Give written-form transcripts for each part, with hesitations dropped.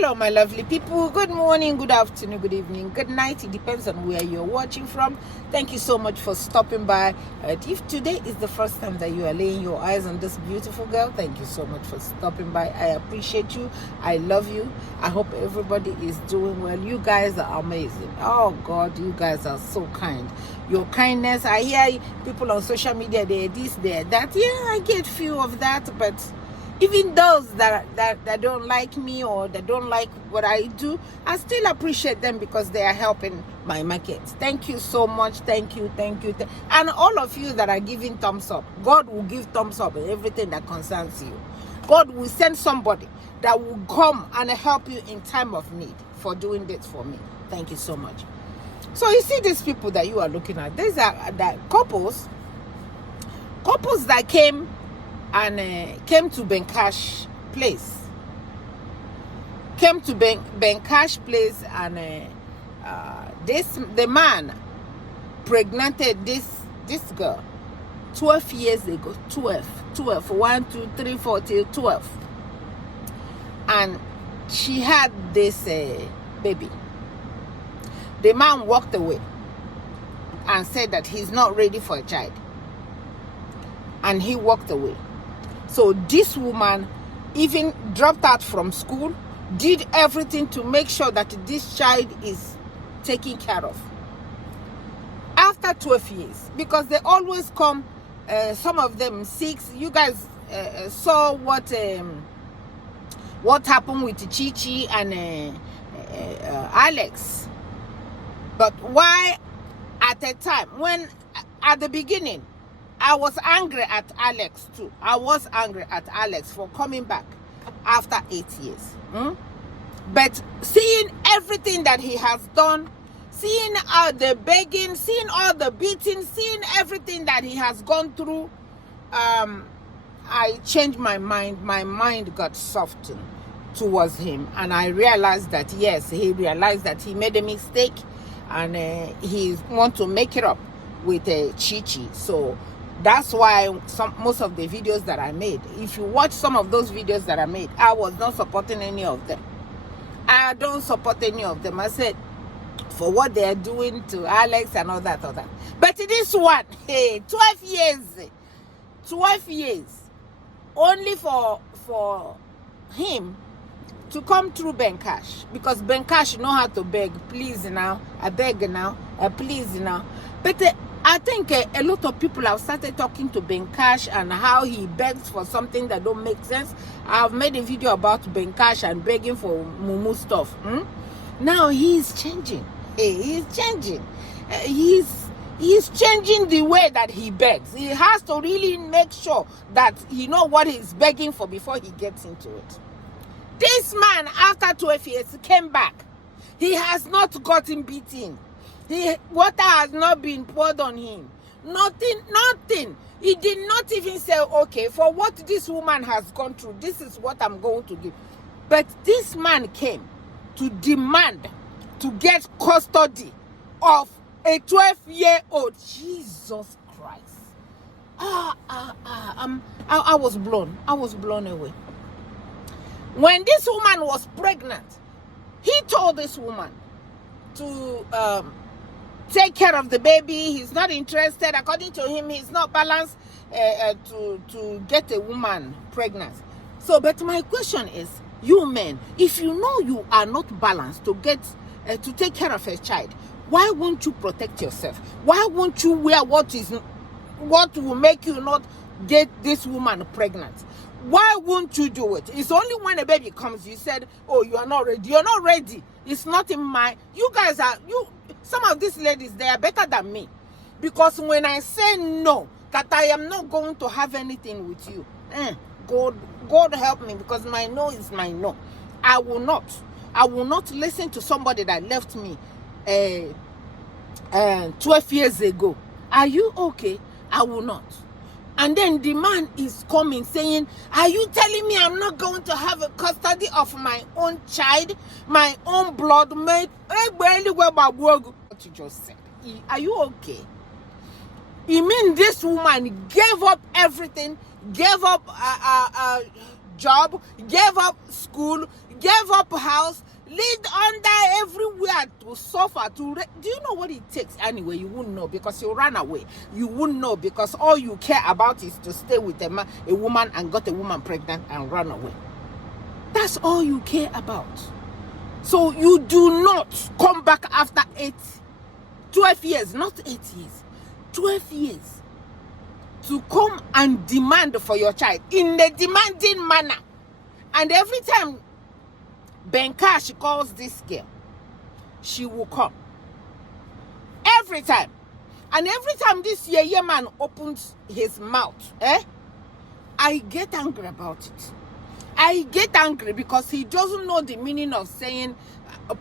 Hello, my lovely people. Good morning, good afternoon, good evening, good night. It depends on where you're watching from. Thank you so much for stopping by. If today is the first time that you are laying your eyes on this beautiful girl, thank you so much for stopping by. I appreciate you. I love you. I hope everybody is doing well. You guys are amazing. Oh God, you guys are so kind. Your kindness, I hear people on social media, they're this, they're that. Yeah, I get few of that, but even those that don't like me or that don't like what I do, I still appreciate them because they are helping my market. Thank you so much. Thank you. And all of you that are giving thumbs up, God will give thumbs up in everything that concerns you. God will send somebody that will come and help you in time of need for doing this for me. Thank you so much. So you see these people that you are looking at, these are couples that came to Ben Cash place. Came to Ben Cash place, and the man pregnanted this girl 12 years ago. 12 1 2 3 4 till 12, and she had this baby. The man walked away and said that he's not ready for a child, and he walked away. So this woman even dropped out from school, did everything to make sure that this child is taken care of. After 12 years, because they always come, some of them 6. You guys saw what happened with Chichi and Alex. But why at a time, when at the beginning, I was angry at Alex too. I was angry at Alex for coming back after 8 years. But seeing everything that he has done, seeing all the begging, seeing all the beating, seeing everything that he has gone through, I changed my mind. My mind got softened towards him. And I realized that, yes, he realized that he made a mistake, and he wants to make it up with Chichi. So that's why most of the videos that I made, if you watch some of those videos that I made, I was not supporting any of them. I don't support any of them. I said, for what they are doing to Alex and all that. But this one, hey, 12 years, only for him to come through Ben Cash, because Ben Cash know how to beg. Please now, I beg now, please now. But I think a lot of people have started talking to Ben Cash and how he begs for something that don't make sense. I've made a video about Ben Cash and begging for mumu stuff. Now he's changing. He's changing. He's changing the way that he begs. He has to really make sure that he knows what he's begging for before he gets into it. This man, after 12 years, came back. He has not gotten beaten. Water has not been poured on him. Nothing. He did not even say, okay, for what this woman has gone through, this is what I'm going to do. But this man came to demand to get custody of a 12-year-old. Jesus Christ. I was blown. I was blown away. When this woman was pregnant, he told this woman to take care of the baby. He's not interested. According to him, he's not balanced to get a woman pregnant. So, but my question is, you men, if you know you are not balanced to take care of a child, why won't you protect yourself? Why won't you wear what will make you not get this woman pregnant? Why won't you do it? It's only when a baby comes, you said, oh, you are not ready. You're not ready. It's not in my... You guys are... Some of these ladies, they are better than me. Because when I say no, that I am not going to have anything with you, God help me, because my no is my no. I will not listen to somebody that left me 12 years ago. Are you okay? I will not. And then the man is coming saying, are you telling me I'm not going to have a custody of my own child, my own blood mate? What you just said. Are you okay? You mean this woman gave up everything, gave up a job, gave up school, gave up house, lived under everywhere to suffer. Do you know what it takes? Anyway, you wouldn't know because you ran away. You wouldn't know because all you care about is to stay with a woman and got a woman pregnant and run away. That's all you care about. So you do not come back after 12 years, not 8 years, 12 years, to come and demand for your child in a demanding manner. And every time Benkash calls this girl, she will come. Every time. And every time this Yeye man opens his mouth, I get angry about it. I get angry because he doesn't know the meaning of saying,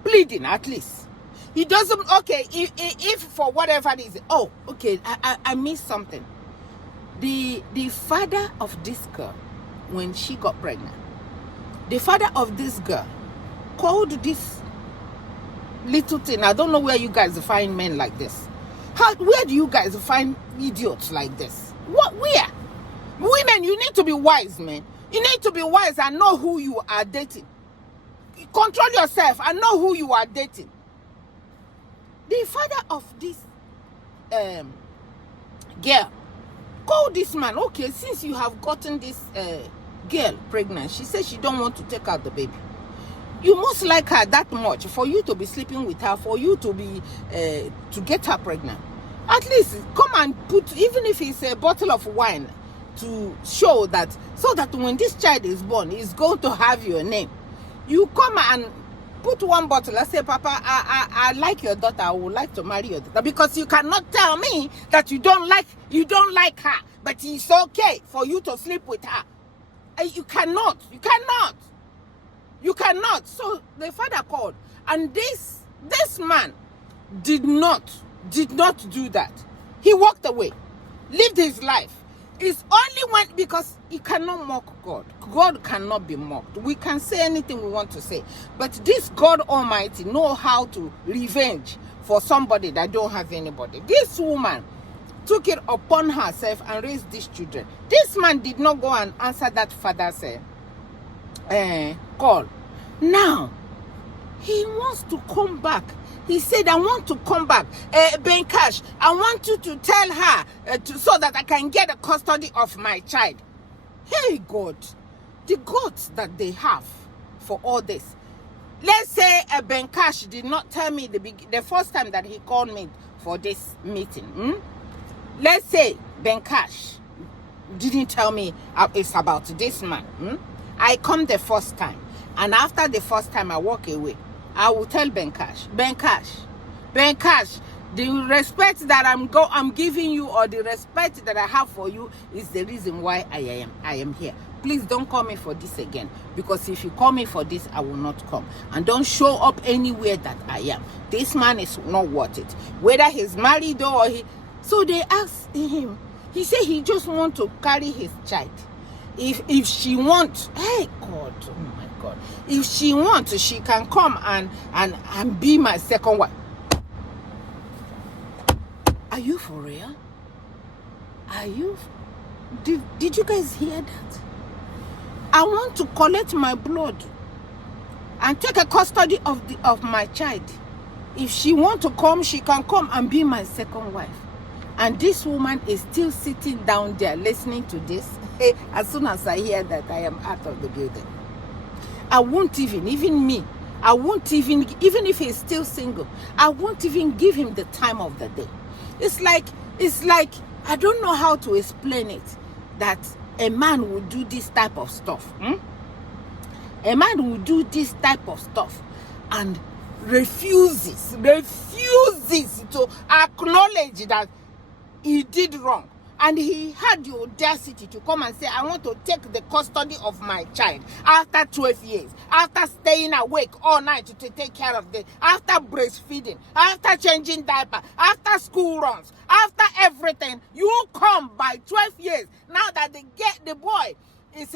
pleading at least. He doesn't, okay, if for whatever reason, oh, okay, I missed something. The father of this girl, when she got pregnant, the father of this girl called this little thing. I don't know where you guys find men like this. Where do you guys find idiots like this? Where? Women, you need to be wise, man. You need to be wise and know who you are dating. Control yourself and know who you are dating. The father of this girl called this man. Okay, since you have gotten this girl pregnant, she says she don't want to take out the baby. You must like her that much for you to be sleeping with her, for you to be to get her pregnant. At least come and put, even if it's a bottle of wine, to show that, so that when this child is born, it's going to have your name. You come and put one bottle. I say, Papa, I like your daughter. I would like to marry your daughter, because you cannot tell me that you don't like her, but it's okay for you to sleep with her. You cannot. So the father called, and this man did not do that. He walked away, lived his life. It's only when, because you cannot mock God. God cannot be mocked. We can say anything we want to say, but this God Almighty know how to revenge for somebody that don't have anybody. This woman took it upon herself and raised these children. This man did not go and answer that father's call. Now he wants to come back. He said, I want to come back. Benkash, I want you to tell her so that I can get the custody of my child. Hey, God, the gods that they have for all this. Let's say Benkash did not tell me the first time that he called me for this meeting. Let's say Benkash didn't tell me it's about this man. I come the first time, and after the first time I walk away, I will tell Benkash, the respect that I'm giving you, or the respect that I have for you, is the reason why I am here. Please don't call me for this again, because if you call me for this, I will not come. And don't show up anywhere that I am. This man is not worth it. Whether he's married or he... So they asked him. He said he just want to carry his child. If she wants, hey God, oh my God, if she wants, she can come and be my second wife. Are you for real? Are you? Did you guys hear that? I want to collect my blood and take a custody of my child. If she wants to come, she can come and be my second wife. And this woman is still sitting down there listening to this. As soon as I hear that, I am out of the building. I won't even me, I won't even if he's still single, I won't even give him the time of the day. It's like, I don't know how to explain it, that a man will do this type of stuff. A man will do this type of stuff and refuses to acknowledge that he did wrong. And he had the audacity to come and say, I want to take the custody of my child after 12 years, after staying awake all night to take care of them, after breastfeeding, after changing diaper, after school runs, after everything. You come by 12 years, now that the boy is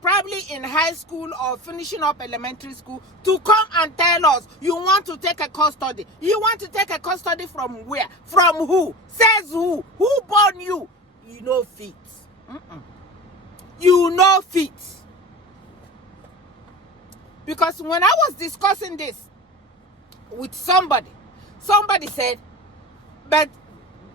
probably in high school or finishing up elementary school, to come and tell us you want to take a custody. You want to take a custody from where? From who? Says who? Who born you? You know fit. You know fit. Because when I was discussing this with somebody said, but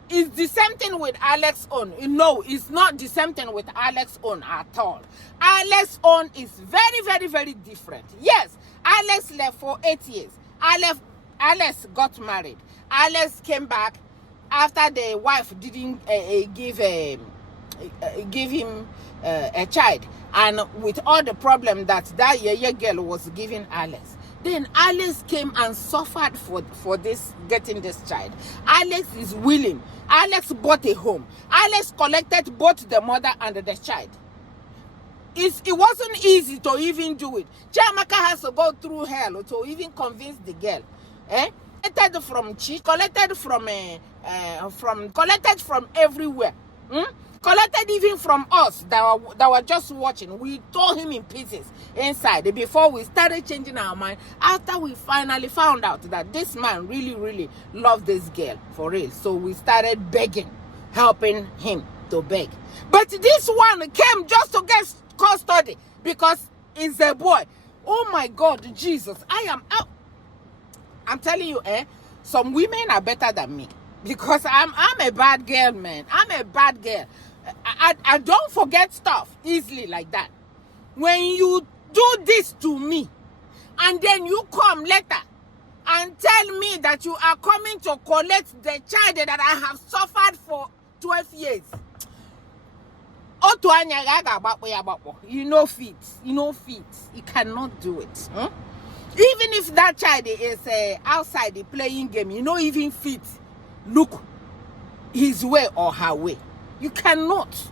it's the same thing with Alex's own. No, it's not the same thing with Alex's own at all. Alex's own is very, very, very different. Yes, Alex left for 8 years. Alex got married. Alex came back after the wife didn't give him a child, and with all the problem that Yeye girl was giving Alex. Then Alex came and suffered for this, getting this child. Alex is willing. Alex bought a home. Alex collected both the mother and the child. It wasn't easy to even do it. Chiamaka has to go through hell to even convince the girl. Collected from Chi, collected from everywhere. Collected even from us that were just watching. We tore him in pieces inside before we started changing our mind, after we finally found out that this man really, really loved this girl for real. So we started begging, helping him to beg. But this one came just to get custody because he's a boy. Oh my God, Jesus, I am out. I'm telling you, some women are better than me because I'm a bad girl, man. I'm a bad girl. I don't forget stuff easily like that. When you do this to me and then you come later and tell me that you are coming to collect the child that I have suffered for 12 years. You know fit. You cannot do it. Even if that child is outside the playing game, you know, even fit look his way or her way. You cannot.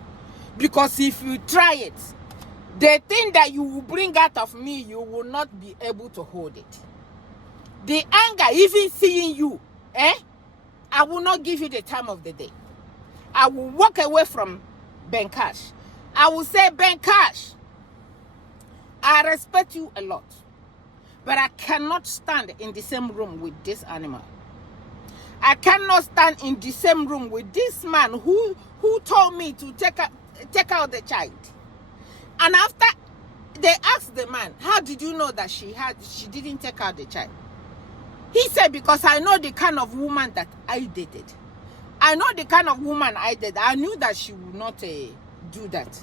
Because if you try it, the thing that you will bring out of me, you will not be able to hold it. The anger, even seeing you, I will not give you the time of the day. I will walk away from Ben Cash. I will say, Ben Cash, I respect you a lot, but I cannot stand in the same room with this animal. I cannot stand in the same room with this man who told me to take out the child. And after they asked the man, how did you know that she didn't take out the child? He said, because I know the kind of woman that I dated. I know the kind of woman I dated. I knew that she would not do that.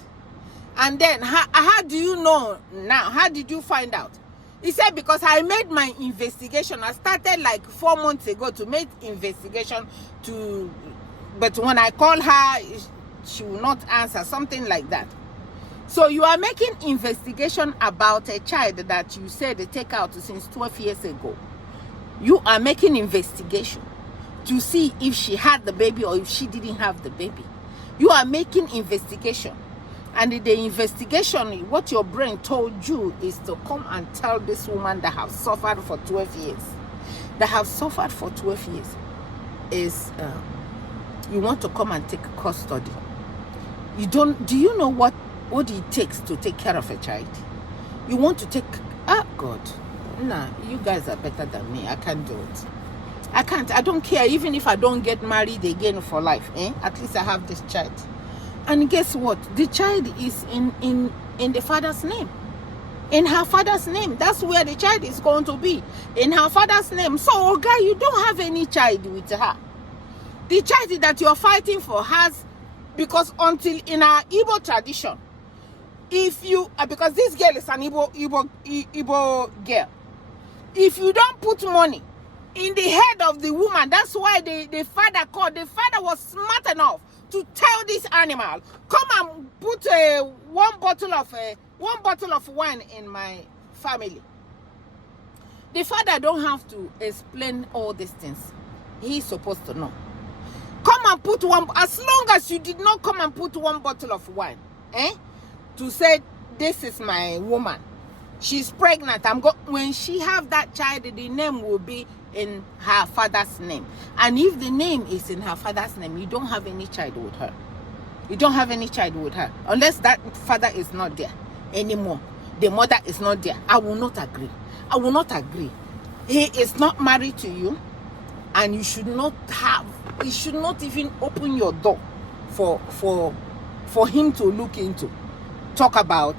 And then, how do you know now? How did you find out? He said, because I made my investigation. I started like 4 months ago to make investigation but when I call her, she will not answer, something like that. So you are making investigation about a child that you said they take out since 12 years ago. You are making investigation to see if she had the baby or if she didn't have the baby. You are making investigation. And in the investigation, what your brain told you is to come and tell this woman that have suffered for 12 years. That have suffered for 12 years is you want to come and take custody. Do you know what it takes to take care of a child? You want to take, God, nah, you guys are better than me. I can't do it. I don't care, even if I don't get married again for life, at least I have this child. And guess what? The child is in the father's name. In her father's name. That's where the child is going to be. In her father's name. So, Oga, you don't have any child with her. The child that you're fighting for has, because until in our Igbo tradition, if you, because this girl is an Igbo girl, if you don't put money in the head of the woman, that's why the father was smart enough to tell this animal, come and put one bottle of wine in my family. The father don't have to explain all these things. He's supposed to know. Come and put one, as long as you did not come and put one bottle of wine, to say, this is my woman. She's pregnant. When she have that child, the name will be in her father's name. And if the name is in her father's name, you don't have any child with her. You don't have any child with her. Unless that father is not there anymore. The mother is not there. I will not agree. I will not agree. He is not married to you. And you should not even open your door for him to look into. Talk about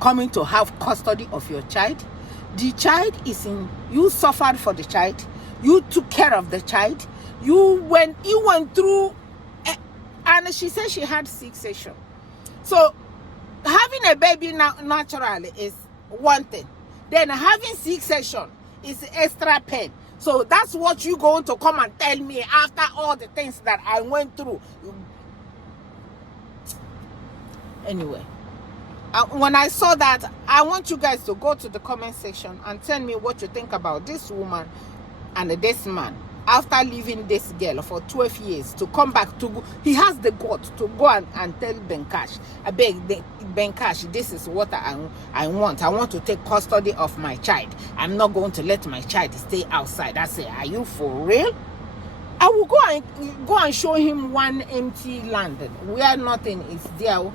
coming to have custody of your child. The child is in, you suffered for the child, you took care of the child, you went through, and she said she had C-section. So having a baby naturally is one thing. Then having C-section is extra pain. So that's what you going to come and tell me after all the things that I went through. Anyway, when I saw that, I want you guys to go to the comment section and tell me what you think about this woman and this man. After leaving this girl for 12 years to come back to, he has the guts to go and tell Benkash, I beg Benkash, this is what I want. I want to take custody of my child. I'm not going to let my child stay outside. I say, are you for real? I will go and show him one empty land where nothing is there.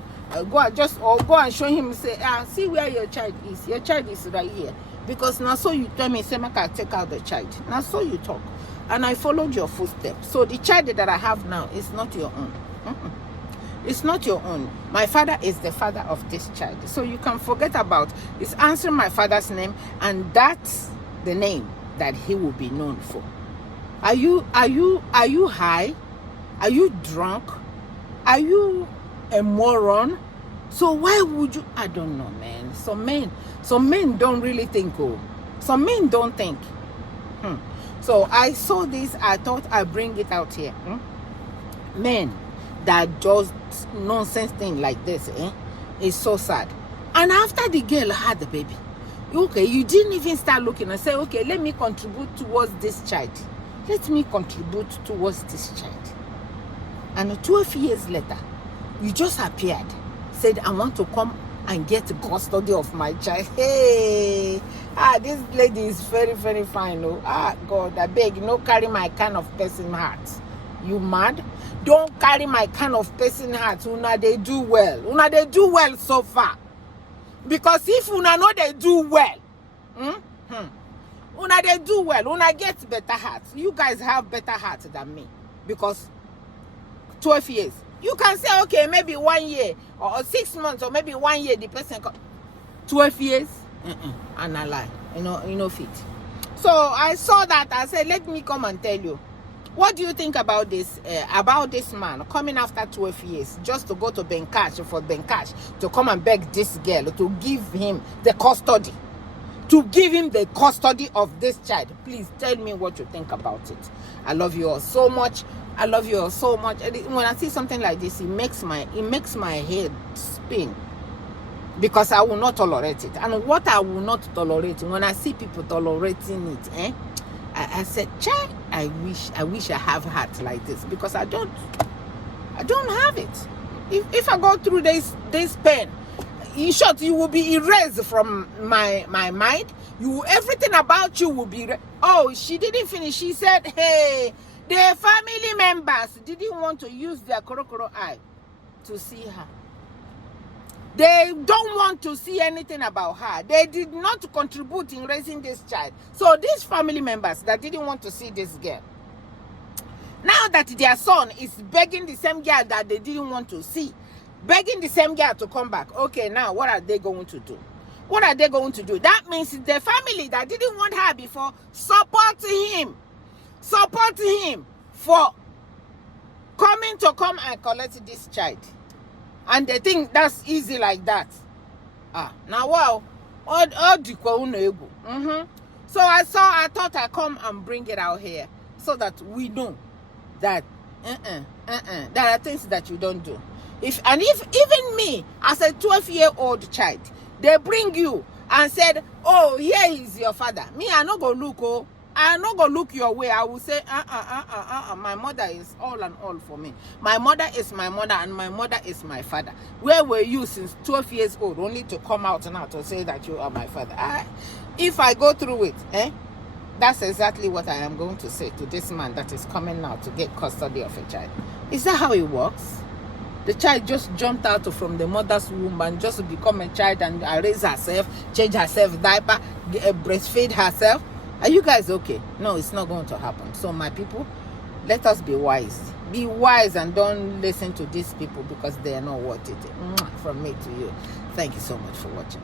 Go and show him, say, see where your child is. Your child is right here. Because now so you tell me, say, I can take out the child. Now so you talk. And I followed your footsteps. So the child that I have now is not your own. It's not your own. My father is the father of this child. So you can forget about, it's answering my father's name, and that's the name that he will be known for. Are you high? Are you drunk? Are you a moron? So why would you? I don't know, man. Some men don't really think. Oh, some men don't think. So I saw this. I thought I'd bring it out here. Men that just nonsense thing like this, is so sad. And after the girl had the baby, okay, you didn't even start looking and say, okay, let me contribute towards this child. Let me contribute towards this child. And 12 years later, you just appeared, said, I want to come and get custody of my child. Hey, this lady is very, very fine. Oh, God, I beg, no carry my kind of person heart. You mad? Don't carry my kind of person heart. Una, they do well. Una, they do well so far. Because if una know they do well, una, they do well. Una get better heart. You guys have better heart than me. Because 12 years. You can say, okay, maybe 1 year or 6 months or maybe 1 year, the person 12 years? And I lie. You know, fit. So I saw that. I said, let me come and tell you. What do you think about this man coming after 12 years just to go to Benkash for Benkash to come and beg this girl to give him the custody? To give him the custody of this child. Please tell me what you think about it. I love you all so much. I love you all so much. When I see something like this, it makes my head spin. Because I will not tolerate it. And what I will not tolerate, when I see people tolerating it, I said, child, I wish I have heart like this. Because I don't have it. If I go through this pain, in short, you will be erased from my mind. Everything about you will be oh, she didn't finish. She said, hey, the family members didn't want to use their korokoro eye to see her. They don't want to see anything about her. They did not contribute in raising this child. So these family members that didn't want to see this girl, now that their son is begging the same girl that they didn't want to see, begging the same girl to come back, okay, now what are they going to do? What are they going to do? That means the family that didn't want her before supporting him for coming to come and collect this child. And they think that's easy like that. Now wow. So I thought I'd come and bring it out here so that we know that there are things that you don't do. If even me as a 12-year-old child, they bring you and said, oh, here is your father. Me, I not go look, oh. I not go look your way. I will say, my mother is all and all for me. My mother is my mother and my mother is my father. Where were you since 12 years old only to come out now to say that you are my father? If I go through it, that's exactly what I am going to say to this man that is coming now to get custody of a child. Is that how it works? The child just jumped out from the mother's womb and just become a child and raise herself, change herself, diaper, breastfeed herself. Are you guys okay? No, it's not going to happen. So my people, let us be wise. Be wise and don't listen to these people because they are not worth it. From me to you. Thank you so much for watching.